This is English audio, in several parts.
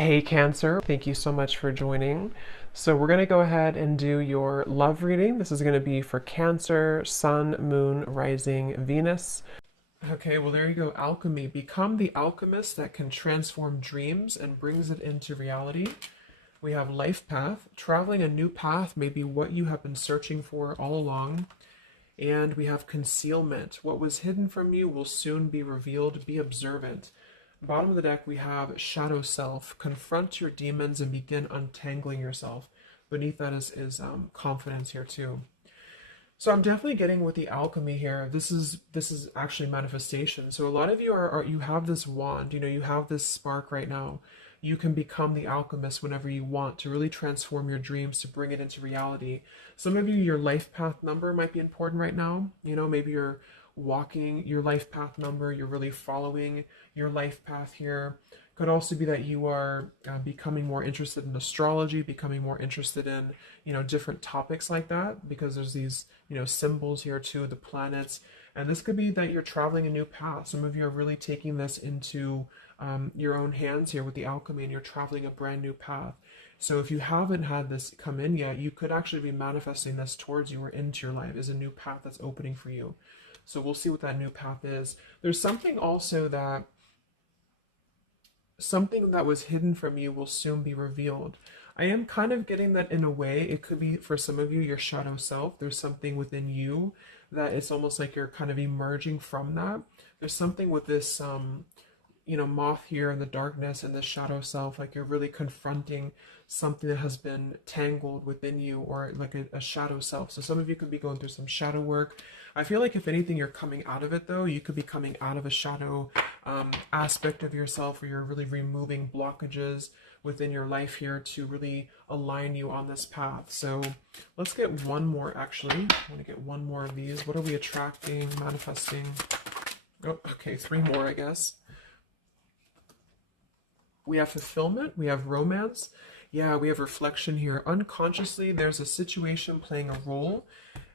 Hey Cancer, thank you so much for joining. So we're going to go ahead and do your love reading. This is going to be for Cancer, Sun, Moon, Rising, Venus. Okay, well there you go. Alchemy. Become the alchemist that can transform dreams and brings it into reality. We have life path. Traveling a new path may be what you have been searching for all along. And we have concealment. What was hidden from you will soon be revealed. Be observant. Bottom of the deck, we have shadow self. Confront your demons and begin untangling yourself. Beneath that is confidence here too. So I'm definitely getting with the alchemy here. This is actually manifestation. So a lot of you are you have this wand, you have this spark right now. You can become the alchemist whenever you want to really transform your dreams to bring it into reality. Some of you, your life path number might be important right now. Maybe you're walking your life path number, you're really following your life path here. Could also be that you are becoming more interested in astrology, becoming more interested in, different topics like that, because there's these, symbols here too, the planets. And this could be that you're traveling a new path. Some of you are really taking this into your own hands here with the alchemy, and you're traveling a brand new path. So if you haven't had this come in yet, you could actually be manifesting this towards you or into your life as a new path that's opening for you. So we'll see what that new path is. There's something also that something that was hidden from you will soon be revealed. I am kind of getting that in a way. It could be for some of you, your shadow self. There's something within you that it's almost like you're kind of emerging from that. There's something with this moth here in the darkness and the shadow self, like you're really confronting something that has been tangled within you, or like a shadow self. So some of you could be going through some shadow work. I feel like if anything, you're coming out of it though. You could be coming out of a shadow aspect of yourself where you're really removing blockages within your life here to really align you on this path. So let's get one more actually. I want to get one more of these. What are we attracting, manifesting? Oh, okay, three more, I guess. We have fulfillment, we have romance, yeah, we have reflection here. Unconsciously, there's a situation playing a role,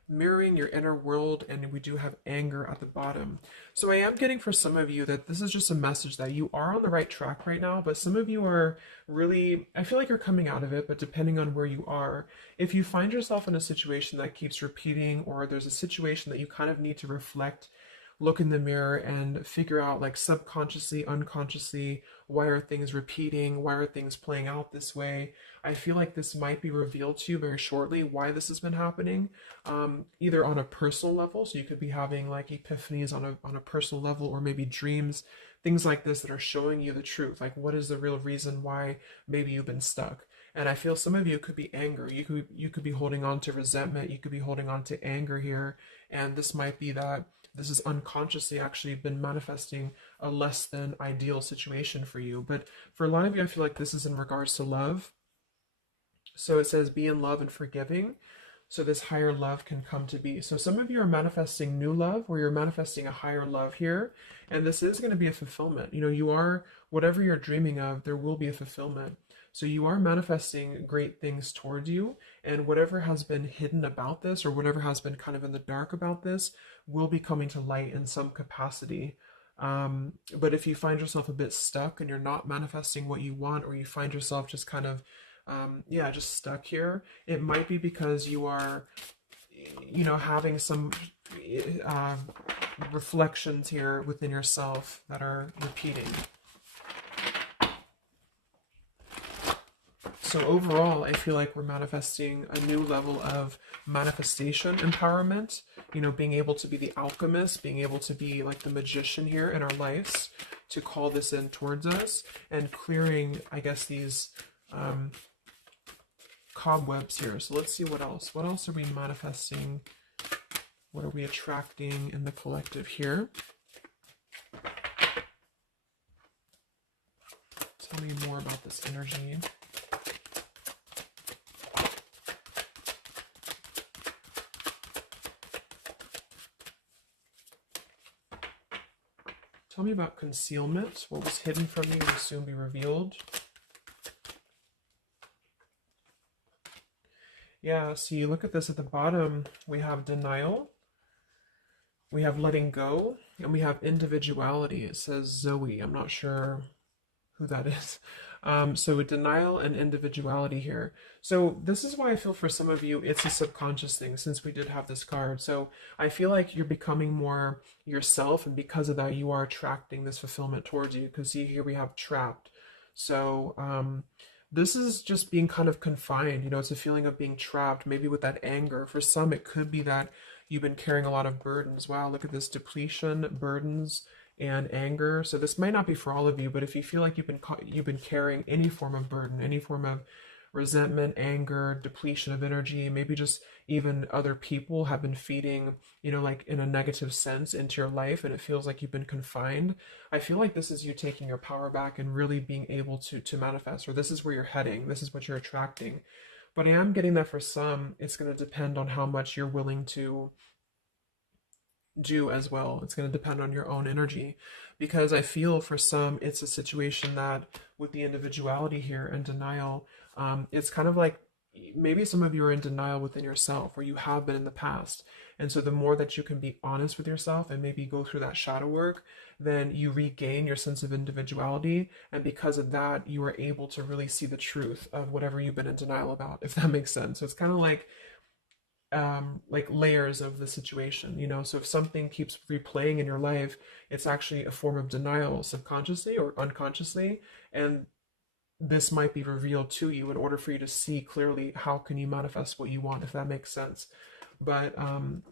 mirroring your inner world, and we do have anger at the bottom. So I am getting for some of you that this is just a message that you are on the right track right now, but some of you are really, I feel like you're coming out of it, but depending on where you are, if you find yourself in a situation that keeps repeating, or there's a situation that you kind of need to reflect, look in the mirror and figure out, like, subconsciously, unconsciously, why are things repeating, why are things playing out this way. I feel like this might be revealed to you very shortly why this has been happening, either on a personal level, so you could be having like epiphanies on a personal level, or maybe dreams, things like this that are showing you the truth, like what is the real reason why maybe you've been stuck. And I feel some of you could be anger, you could be holding on to resentment, you could be holding on to anger here, and this might be that this has unconsciously actually been manifesting a less than ideal situation for you. But for a lot of you, I feel like this is in regards to love. So it says be in love and forgiving, so this higher love can come to be. So some of you are manifesting new love, or you're manifesting a higher love here, and this is going to be a fulfillment. You are, whatever you're dreaming of, there will be a fulfillment. So you are manifesting great things towards you, and whatever has been hidden about this, or whatever has been kind of in the dark about this, will be coming to light in some capacity. But if you find yourself a bit stuck and you're not manifesting what you want, or you find yourself just kind of just stuck here, it might be because you are, having some reflections here within yourself that are repeating. So overall, I feel like we're manifesting a new level of manifestation empowerment, being able to be the alchemist, being able to be like the magician here in our lives, to call this in towards us, and clearing, I guess, these cobwebs here. So let's see what else. What else are we manifesting? What are we attracting in the collective here? Tell me more about this energy. Tell me about concealment. What was hidden from you will soon be revealed. Yeah, so you look at this at the bottom, we have denial, we have letting go, and we have individuality. It says Zoe. I'm not sure who that is. So denial and individuality here. So this is why I feel for some of you, it's a subconscious thing since we did have this card. So I feel like you're becoming more yourself, and because of that, you are attracting this fulfillment towards you. Because see, here we have trapped. So this is just being kind of confined. You know, it's a feeling of being trapped, maybe with that anger. For some, it could be that you've been carrying a lot of burdens. Wow, look at this depletion, burdens, and anger. So this might not be for all of you, but if you feel like you've been carrying any form of burden, any form of resentment, anger, depletion of energy, maybe just even other people have been feeding, you know, like in a negative sense into your life and it feels like you've been confined. I feel like this is you taking your power back and really being able to manifest, or this is where you're heading, this is what you're attracting. But I am getting that for some, it's going to depend on how much you're willing to do as well. It's going to depend on your own energy because I feel for some it's a situation that with the individuality here and denial, it's kind of like maybe some of you are in denial within yourself or you have been in the past. And so the more that you can be honest with yourself and maybe go through that shadow work, then you regain your sense of individuality. And because of that, you are able to really see the truth of whatever you've been in denial about, if that makes sense. So it's kind of like layers of the situation, you know. So if something keeps replaying in your life, it's actually a form of denial subconsciously or unconsciously, and this might be revealed to you in order for you to see clearly how can you manifest what you want, if that makes sense. But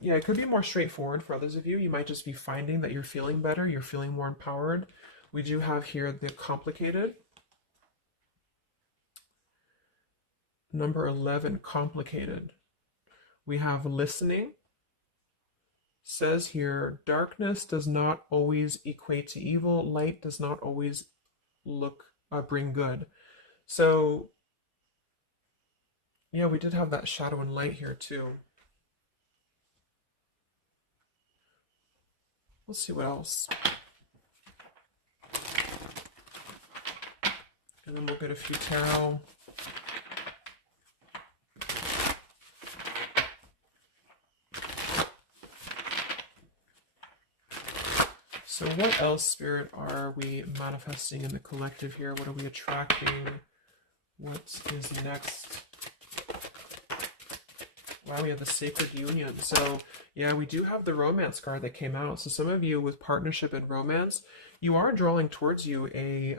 yeah, it could be more straightforward for others of you. You might just be finding that you're feeling better, you're feeling more empowered. We do have here the complicated. Number 11, complicated. We have listening. Says here, darkness does not always equate to evil. Light does not always bring good. So yeah, we did have that shadow and light here too. Let's see what else. And then we'll get a few tarot. So what else, Spirit, are we manifesting in the collective here? What are we attracting? What is next? Wow, we have the Sacred Union. So yeah, we do have the romance card that came out. So some of you with partnership and romance, you are drawing towards you a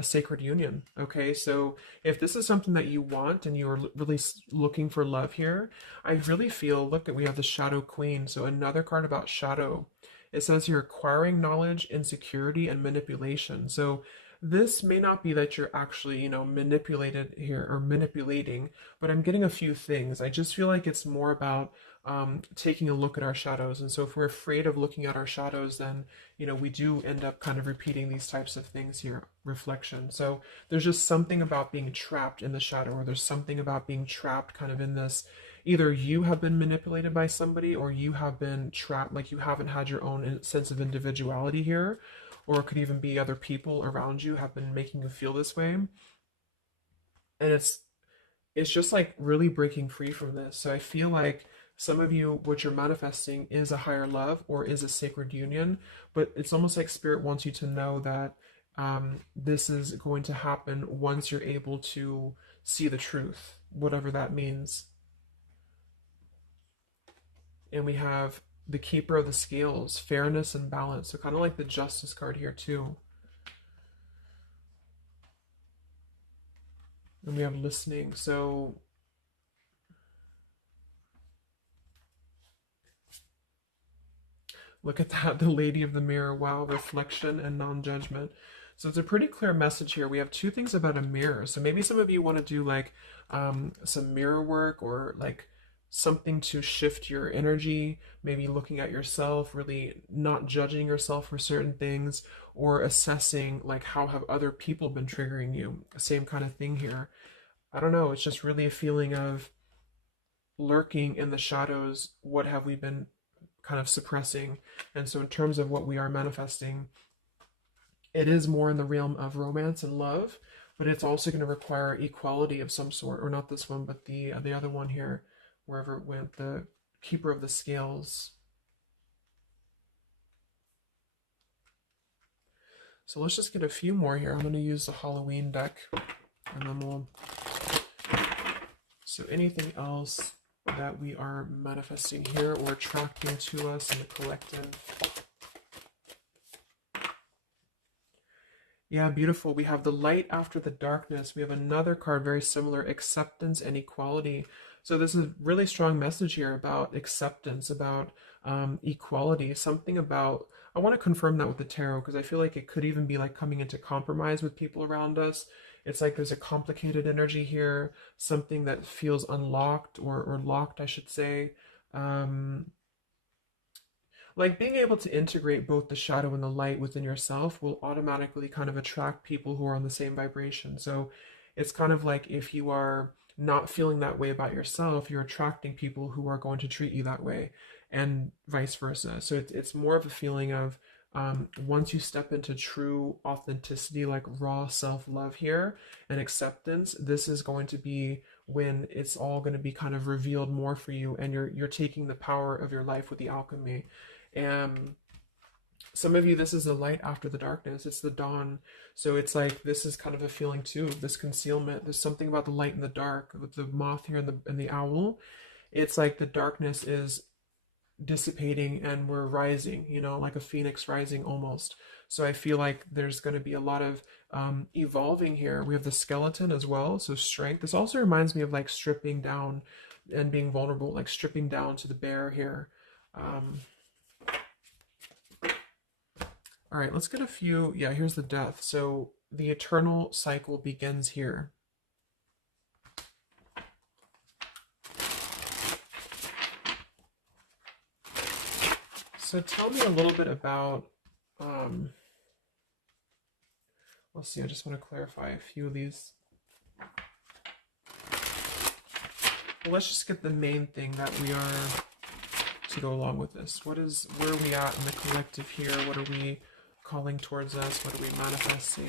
sacred union. Okay, so if this is something that you want and you're really looking for love here, I really feel, look, we have the Shadow Queen. So another card about shadow. It says you're acquiring knowledge, insecurity, and manipulation. So this may not be that you're actually, you know, manipulated here or manipulating, but I'm getting a few things. I just feel like it's more about taking a look at our shadows. And so if we're afraid of looking at our shadows, then, you know, we do end up kind of repeating these types of things here, reflection. So there's just something about being trapped in the shadow, or there's something about being trapped kind of in this. Either you have been manipulated by somebody or you have been trapped, like you haven't had your own sense of individuality here, or it could even be other people around you have been making you feel this way. And it's just like really breaking free from this. So I feel like some of you, what you're manifesting is a higher love or is a sacred union, but it's almost like Spirit wants you to know that this is going to happen once you're able to see the truth, whatever that means. And we have the Keeper of the Scales, fairness and balance. So kind of like the Justice card here too. And we have listening. So look at that, the Lady of the Mirror. Wow, reflection and non-judgment. So it's a pretty clear message here. We have two things about a mirror. So maybe some of you want to do like some mirror work or like something to shift your energy, maybe looking at yourself, really not judging yourself for certain things, or assessing like how have other people been triggering you. Same kind of thing here. I don't know, it's just really a feeling of lurking in the shadows. What have we been kind of suppressing? And so in terms of what we are manifesting, it is more in the realm of romance and love, but it's also going to require equality of some sort, or not this one, but the other one here, wherever it went, the Keeper of the Scales. So let's just get a few more here. I'm going to use the Halloween deck, and then we'll... So anything else that we are manifesting here or attracting to us in the collective? Yeah, beautiful. We have the light after the darkness. We have another card very similar, acceptance and equality. So this is a really strong message here about acceptance, about equality, something about, I want to confirm that with the tarot because I feel like it could even be like coming into compromise with people around us. It's like there's a complicated energy here, something that feels unlocked or locked, I should say. Um, like being able to integrate both the shadow and the light within yourself will automatically kind of attract people who are on the same vibration. So it's kind of like if you are not feeling that way about yourself, you're attracting people who are going to treat you that way, and vice versa. So it's more of a feeling of once you step into true authenticity, like raw self-love here and acceptance, this is going to be when it's all going to be kind of revealed more for you, and you're taking the power of your life with the alchemy. And some of you, this is the light after the darkness. It's the dawn. So it's like this is kind of a feeling too, this concealment. There's something about the light and the dark with the moth here and the owl. It's like the darkness is dissipating and we're rising, you know, like a phoenix rising almost. So I feel like there's going to be a lot of evolving here. We have the skeleton as well, so strength. This also reminds me of like stripping down and being vulnerable, like stripping down to the bare here. All right, let's get a few. Yeah, here's the death. So the eternal cycle begins here. So tell me a little bit about, let's see, I just want to clarify a few of these. Well, let's just get the main thing that we are to go along with this. Where are we at in the collective here? What are we calling towards us? What are we manifesting?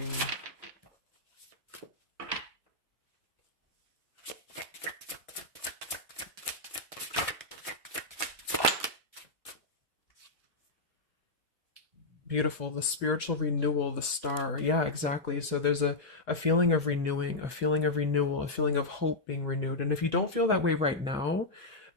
Beautiful. The spiritual renewal, the star. Yeah, exactly. So there's a feeling of renewing, a feeling of renewal, a feeling of hope being renewed. And if you don't feel that way right now,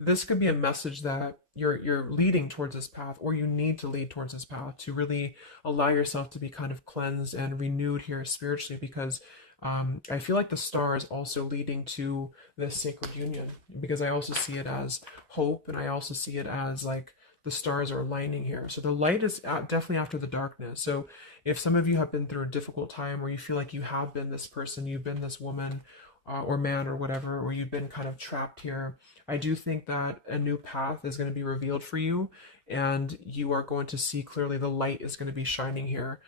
this could be a message that you're leading towards this path, or you need to lead towards this path to really allow yourself to be kind of cleansed and renewed here spiritually, because I feel like the star is also leading to this sacred union, because I also see it as hope, and I also see it as like the stars are aligning here. So the light is definitely after the darkness. So if some of you have been through a difficult time, or you feel like you have been this person, you've been this woman or man or whatever, or you've been kind of trapped here, I do think that a new path is going to be revealed for you, and you are going to see clearly. The light is going to be shining here,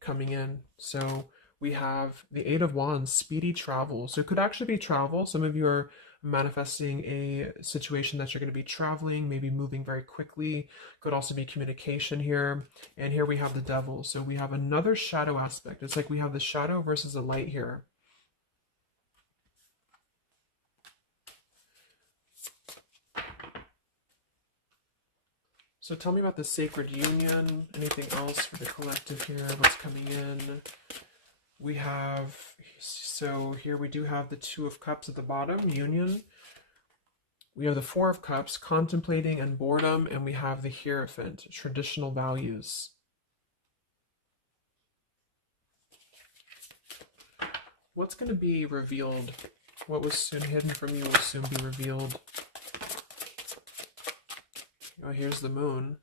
coming in. So we have the Eight of Wands, speedy travel. So it could actually be travel. Some of you are manifesting a situation that you're going to be traveling, maybe moving very quickly. Could also be communication here. And here we have the Devil. So we have another shadow aspect. It's like we have the shadow versus the light here. So tell me about the sacred union. Anything else for the collective here? What's coming in? We have, so here we do have the Two of Cups at the bottom, union. We have the Four of Cups, contemplating and boredom, and we have the Hierophant, traditional values. What's going to be revealed? What was soon hidden from you will soon be revealed. Oh, here's the Moon.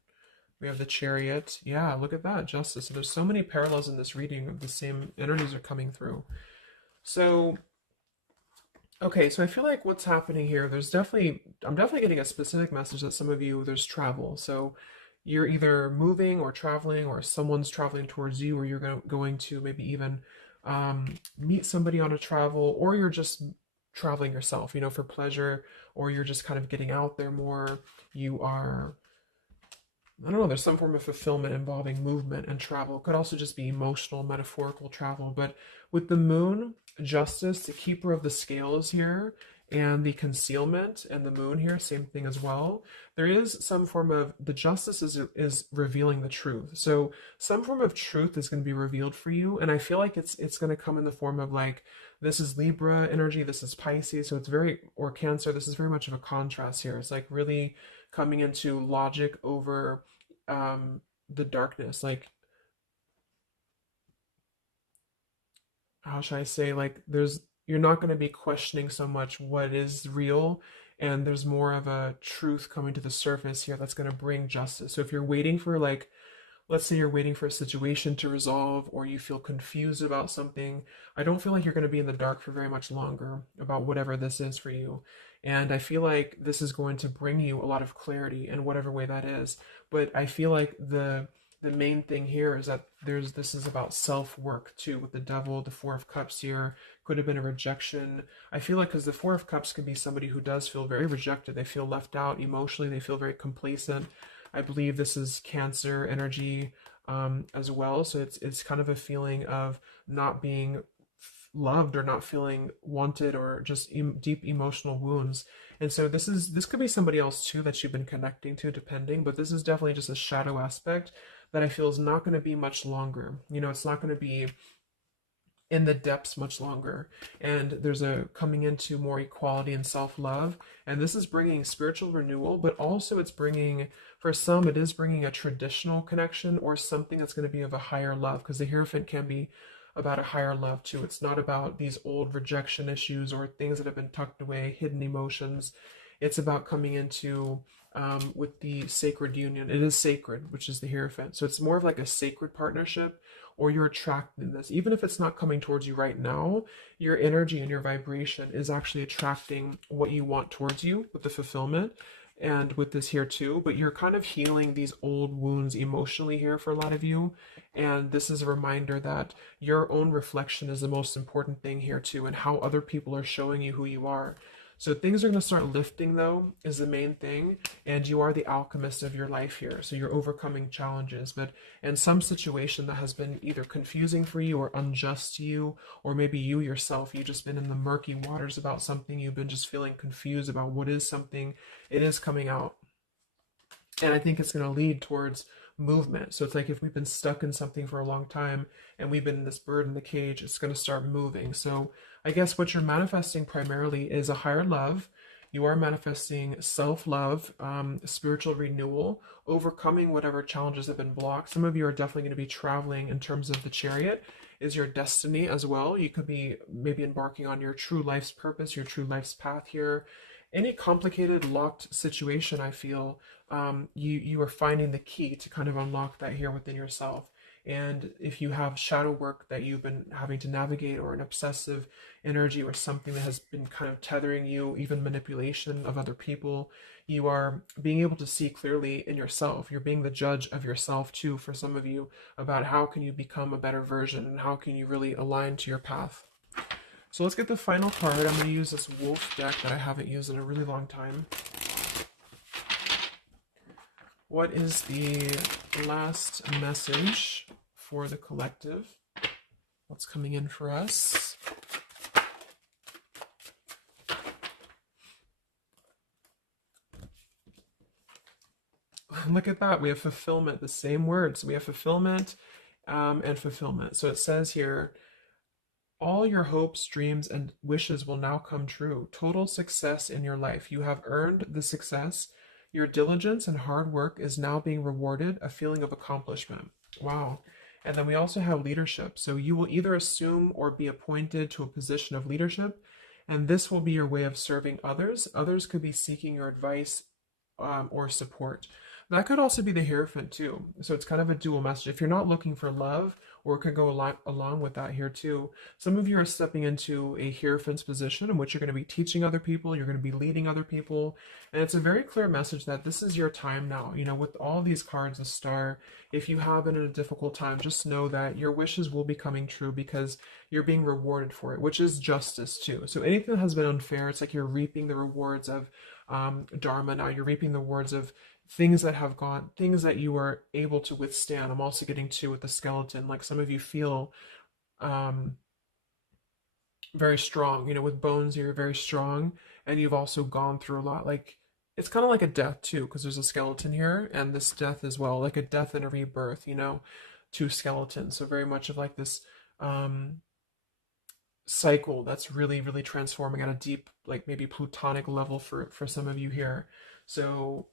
We have the Chariot. Yeah, look at that, Justice. So there's so many parallels in this reading of the same energies are coming through. So, okay, so I feel like what's happening here, I'm definitely getting a specific message that some of you, there's travel. So you're either moving or traveling, or someone's traveling towards you, or you're going to maybe even meet somebody on a travel, or you're just traveling yourself, you know, for pleasure, or you're just kind of getting out there more. You are, I don't know, there's some form of fulfillment involving movement and travel. It could also just be emotional, metaphorical travel. But with the Moon, Justice, the keeper of the scales here, And the concealment and the moon here, same thing as well. There is some form of, the justice is revealing the truth. So some form of truth is going to be revealed for you. And I feel like it's going to come in the form of like, this is Libra energy, this is Pisces. So it's very, or Cancer, this is very much of a contrast here. It's like really coming into logic over the darkness. Like, how should I say, like there's, you're not going to be questioning so much what is real, and there's more of a truth coming to the surface here that's going to bring justice. So if you're waiting for like, let's say you're waiting for a situation to resolve, or you feel confused about something, I don't feel like you're going to be in the dark for very much longer about whatever this is for you. And I feel like this is going to bring you a lot of clarity in whatever way that is. But I feel like the main thing here is that there's, this is about self-work too, with the devil, the Four of Cups here could have been a rejection. I feel like, because the Four of Cups can be somebody who does feel very rejected, they feel left out emotionally, they feel very complacent. I believe this is Cancer energy as well. So it's kind of a feeling of not being loved, or not feeling wanted, or just deep emotional wounds. And so this could be somebody else too that you've been connecting to, depending. But this is definitely just a shadow aspect that I feel is not going to be much longer. You know, it's not going to be in the depths much longer. And there's a coming into more equality and self-love, and this is bringing spiritual renewal, but also it's bringing, for some it is bringing a traditional connection, or something that's going to be of a higher love, because the Hierophant can be about a higher love too. It's not about these old rejection issues or things that have been tucked away, hidden emotions. It's about coming into with the sacred union. It is sacred, which is the Hierophant. So it's more of like a sacred partnership, or you're attracting this. Even if it's not coming towards you right now, your energy and your vibration is actually attracting what you want towards you with the fulfillment, and with this here too. But you're kind of healing these old wounds emotionally here for a lot of you. And this is a reminder that your own reflection is the most important thing here too, and how other people are showing you who you are. So things are going to start lifting, though, is the main thing. And you are the alchemist of your life here. So you're overcoming challenges. But in some situation that has been either confusing for you or unjust to you, or maybe you yourself, you've just been in the murky waters about something, you've been just feeling confused about what is something, it is coming out. And I think it's going to lead towards movement. So it's like, if we've been stuck in something for a long time and we've been in this bird in the cage, it's going to start moving. So I guess what you're manifesting primarily is a higher love. You are manifesting self-love, spiritual renewal, overcoming whatever challenges have been blocked. Some of you are definitely going to be traveling in terms of the Chariot is your destiny as well. You could be maybe embarking on your true life's purpose, your true life's path here. Any complicated locked situation, I feel, you are finding the key to kind of unlock that here within yourself. And if you have shadow work that you've been having to navigate, or an obsessive energy, or something that has been kind of tethering you, even manipulation of other people, you are being able to see clearly in yourself. You're being the judge of yourself too, for some of you, about how can you become a better version, and how can you really align to your path. So let's get the final card. I'm going to use this wolf deck that I haven't used in a really long time. What is the last message for the collective? What's coming in for us? Look at that. We have fulfillment, the same words. We have fulfillment and fulfillment. So it says here, all your hopes, dreams, and wishes will now come true. Total success in your life. You have earned the success. Your diligence and hard work is now being rewarded, a feeling of accomplishment. Wow. And then we also have leadership. So you will either assume or be appointed to a position of leadership, and this will be your way of serving others. Others could be seeking your advice or support. That could also be the Hierophant too. So it's kind of a dual message. If you're not looking for love, or it could go along with that here too. Some of you are stepping into a Hierophant's position in which you're going to be teaching other people, you're going to be leading other people, and it's a very clear message that this is your time now. You know, with all these cards, a star, if you have been in a difficult time, just know that your wishes will be coming true, because you're being rewarded for it, which is justice too. So anything that has been unfair, it's like you're reaping the rewards of Dharma now. You're reaping the rewards of things that have gone, things that you are able to withstand. I'm also getting to with the skeleton, like some of you feel very strong. You know, with bones, you're very strong, and you've also gone through a lot. Like, it's kind of like a death too, because there's a skeleton here, and this death as well, like a death and a rebirth. You know, two skeletons. So very much of like this um cycle that's really, really transforming at a deep, like maybe plutonic level for some of you here. So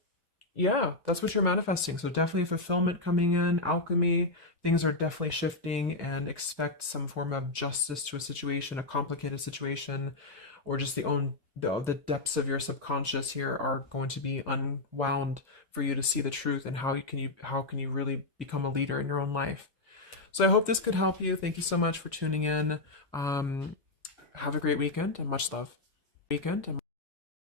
yeah, that's what you're manifesting. So definitely fulfillment coming in, alchemy, things are definitely shifting, and expect some form of justice to a situation, a complicated situation, or just the depths of your subconscious here are going to be unwound for you to see the truth, and how can you really become a leader in your own life. So I hope this could help you. Thank you so much for tuning in. Have a great weekend and much love. Weekend and